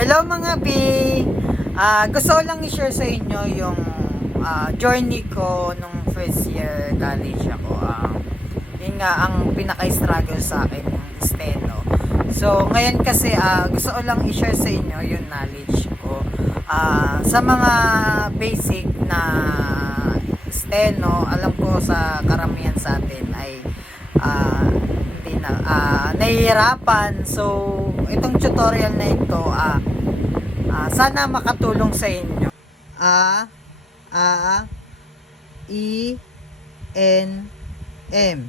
Hello mga B! Gusto ko lang i-share sa inyo yung journey ko nung first year college ako. Yun nga ang pinaka-struggle sa akin, yung steno. So ngayon kasi gusto ko lang i-share sa inyo yung knowledge ko. Sa mga basic na steno, alam ko sa karamihan sa atin ay hindi na nahihirapan. So itong tutorial na ito sana makatulong sa inyo. I N M.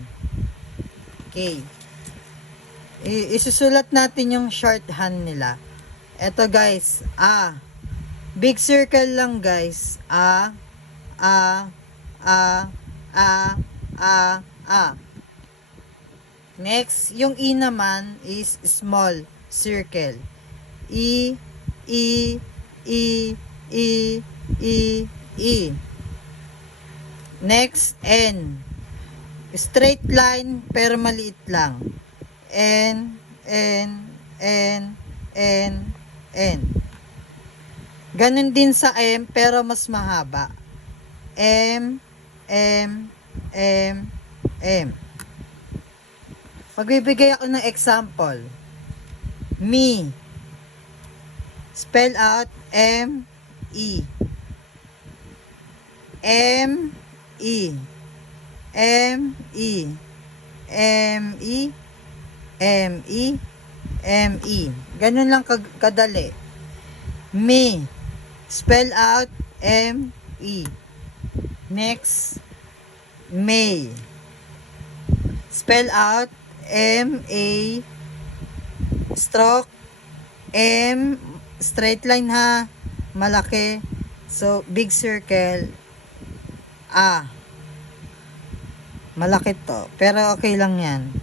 Okay. Isusulat natin yung shorthand nila. Ito guys, big circle lang guys. A. Next, yung E naman is small circle. E. Next, N. Straight line pero maliit lang. N. Ganun din sa M pero mas mahaba. M. Magbibigay ako ng example. Me. Spell out M-E. M-E. M-E. M-E. M-E. M-E. Ganun lang kadali. Me. Spell out M-E. Next. May. Spell out M-A. Stroke. M. Straight line ha. Malaki. So, big circle. Malaki to. Pero okay lang yan.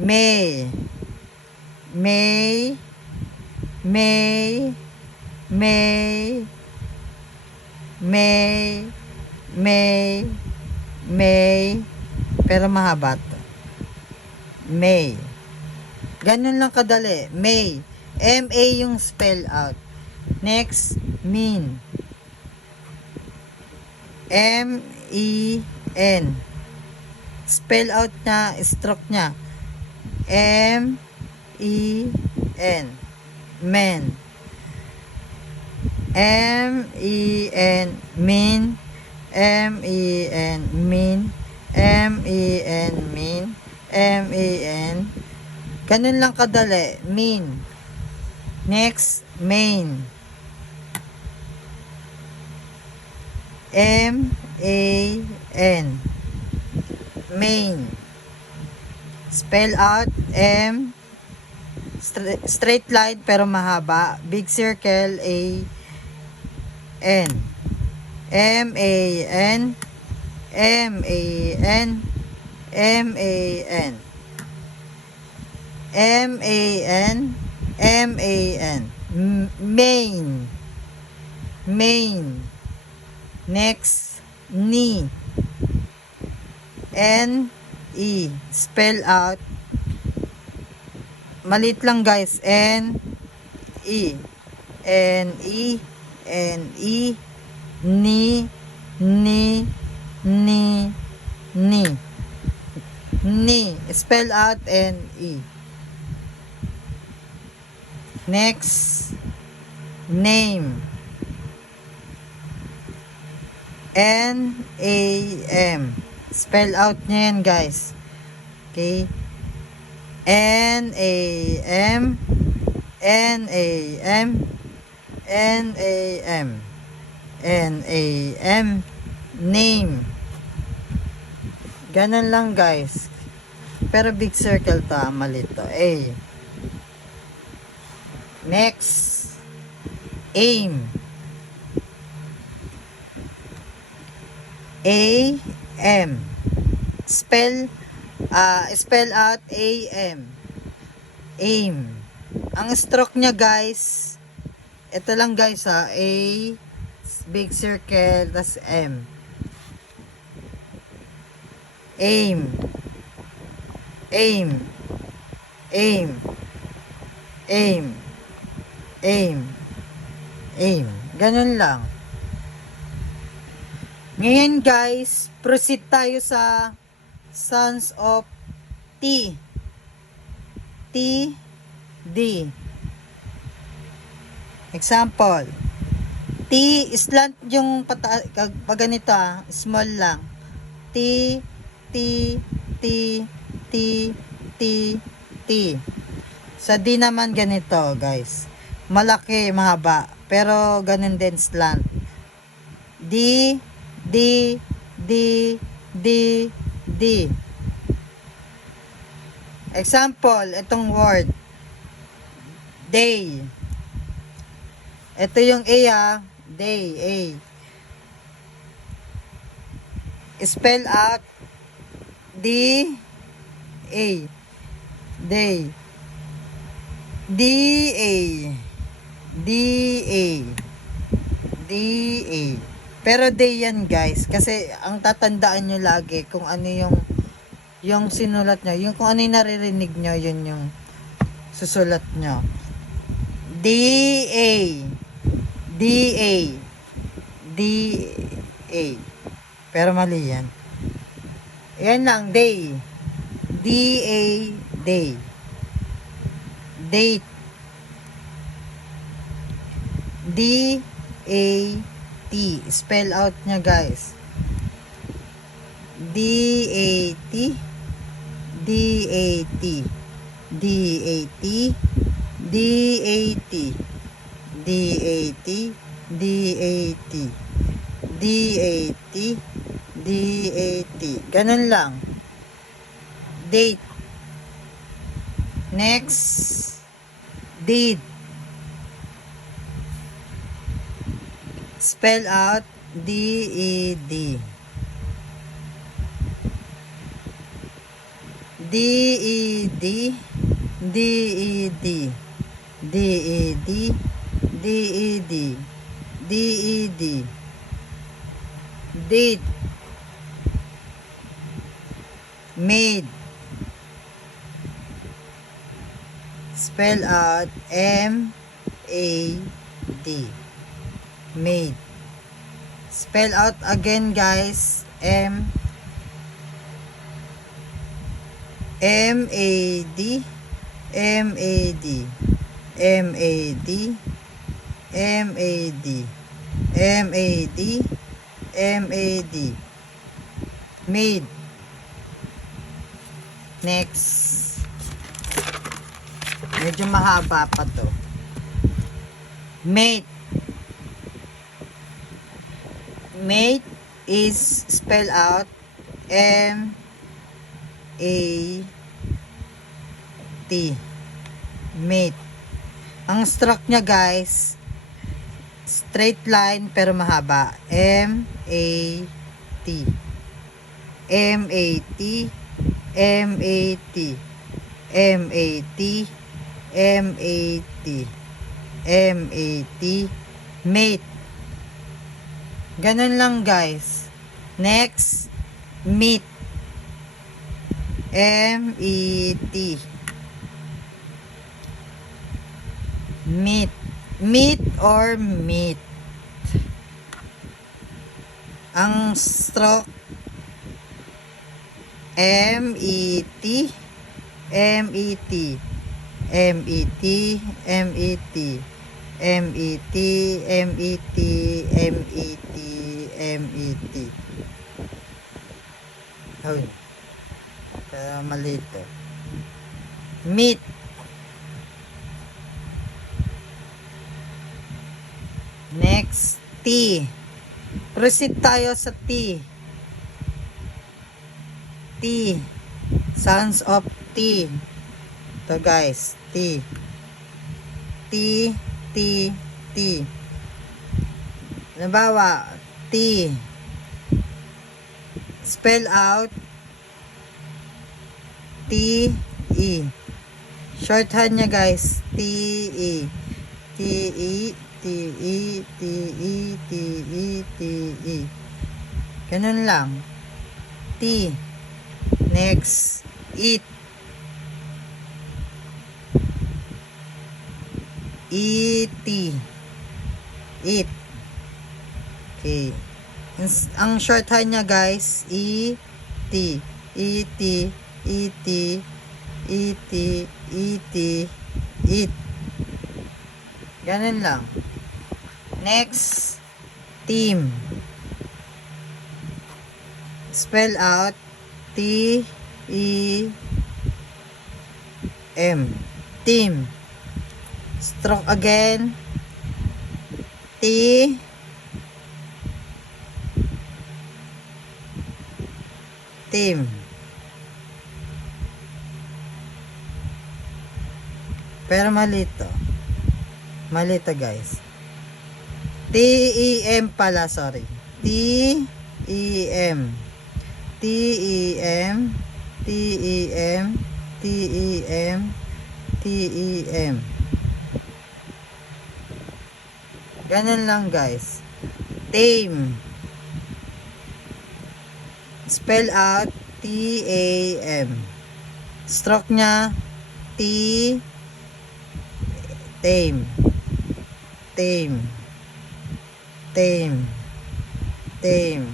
May. Pero mahaba to. May. Ganun lang kadali. May. M-A yung spell out. Next, mean. M-E-N. Spell out na, stroke nya. M-E-N. Men. M-E-N. Mean. M-E-N. Mean. M-E-N. Mean. M-E-N. Ganun lang kadali. Mean. Next, main. M-A-N. Main. Spell out M. Straight line pero mahaba. Big circle A-N. M-A-N. M-A-N. M-A-N. M-A-N. M-A-N. Main. Next, knee. N-E. Spell out. Malit lang guys. N-E. N-E. N-E. Knee. Knee. Spell out N-E. Next, name. N-A-M. Spell out nyo yan guys. Okay. N-A-M. N-A-M. N-A-M. N-A-M. Name. Ganun lang guys. Pero big circle to, mali to. A. Next, aim. A-M. Spell out A-M. Aim. Ang stroke niya guys, ito lang guys A, big circle, tas M. Aim. Aim. Aim. Ganun lang. Ngayon guys, proceed tayo sa sons of T. T, D. Example. T, slant yung pag ganito small lang. T, T, T, T, T, T. Sa D naman ganito guys. Malaki, mahaba. Pero ganun din slant. D, D, D, D, D. Example, itong word. Day. Ito yung A day, A. Spell out D, A. Day. D, A. D, A. D, A. Pero day yan guys. Kasi ang tatandaan nyo lagi kung ano yung sinulat nyo. Yung kung ano yung naririnig nyo, yun yung susulat nyo. D, A. D, A. D, A. Pero mali yan. Yan lang, day. D, A, day. Date. D, A, T. Spell out nya guys. D, A, T. D, A, T. D, A, T. D, A, T. D, A, T. D, A, T. D, A, T. D, A, T. Ganun lang. Date. Next. Deed. Spell out D, E, D. D, E, D. D, E, D. D, E, D. D, E, D. D, E, D. Date. Made. Spell out M, A, D. Made. Spell out again guys. M, M, A, D. M, A, D. M, A, D. M, A, D. M, A, D. M, A, D. Made. Next. Medyo mahaba pa to. Mate. Mate is spell out M, A, T. Mate. Ang stroke niya guys, straight line pero mahaba. M, A, T. M, A, T. M, A, T. M, A, T. M, A, T. M, A, T. Mate. Ganun lang guys. Next. Meet. M, E, T. Meet. Meet or meet. Ang stroke M, E, T. M, E, T. M, E, T. M, E, T. M, E, T. M, E, T. M, E, T. M, E, T. Ay. Kaya mali ito. Meet. Next, T. Proceed tayo sa T. T. Sounds of T. Ito guys, T. T, T, T. Halimbawa, T. Spell out T, E. Shorthand niya guys, T, E. T, E, T, E, T, E, T, E, T, E. Ganun lang. T. Next, eat. E-T. Eat. Okay. Ang shorthand niya guys, E-T. E-T. E-T. E-T. E-T. Eat. Ganun lang. Next, team. Spell out T-E-M. Team. Stroke again. T. Team. Pero mali to. Mali to guys. T-E-M pala, sorry. T-E-M. T-E-M. T-E-M. T-E-M. T-E-M. Ganun lang guys. Tame. Spell out T-A-M. Stroke nya T. Tame. Tame. Tame. Tame.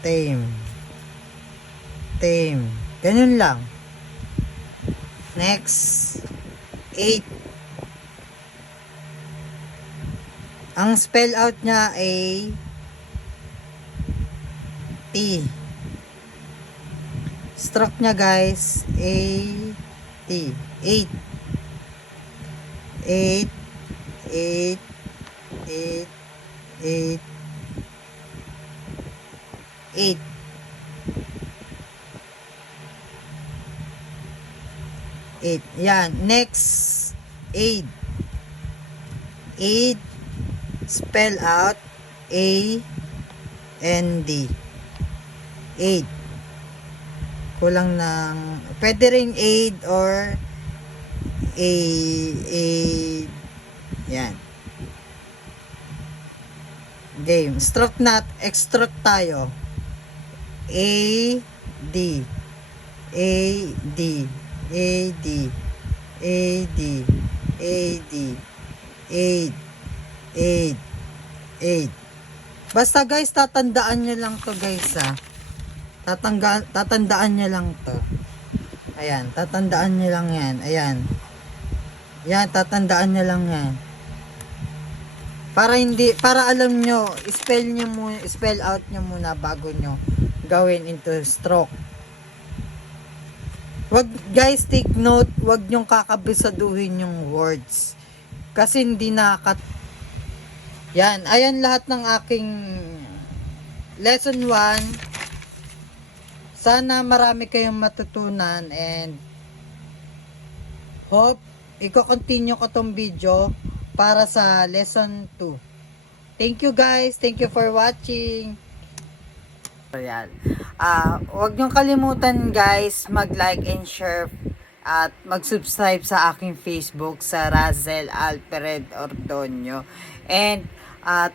Tame. Tame. Ganun lang. Next. 8. Ang spell out niya ay T. Stroke niya guys A T. 8. 8. 8. 8. 8. 8. 8. Yan. Next. 8. 8. Spell out A-N-D. 8. Kulang ng, pwede ring aid or A. Yan. Game. Stroke nut. Extract tayo. A-D. A-D. A-D. A-D. A-D. 8. 8. 8. Basta guys, tatandaan nyo lang to guys tatandaan nyo lang to. Ayan, tatandaan nyo lang yan. Ayan. Yan, tatandaan nyo lang yan. Para alam nyo, spell out nyo muna bago nyo gawin into stroke. Wag guys, take note, wag nyong kakabisaduhin yung words. Kasi hindi yan, ayan lahat ng aking lesson 1. Sana marami kayong matutunan and hope i-continue ko tong video para sa lesson 2. Thank you guys, thank you for watching. Ayan. Huwag niyong kalimutan guys, mag-like and share at mag-subscribe sa aking Facebook sa Razel Alfred Ordonio. And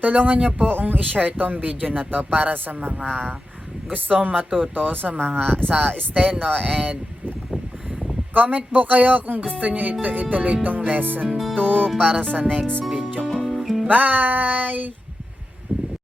tulungan niyo po kung i-share tong video na to para sa mga gusto matuto sa steno, and comment po kayo kung gusto niyo ituloy itong lesson 2 para sa next video ko. Bye!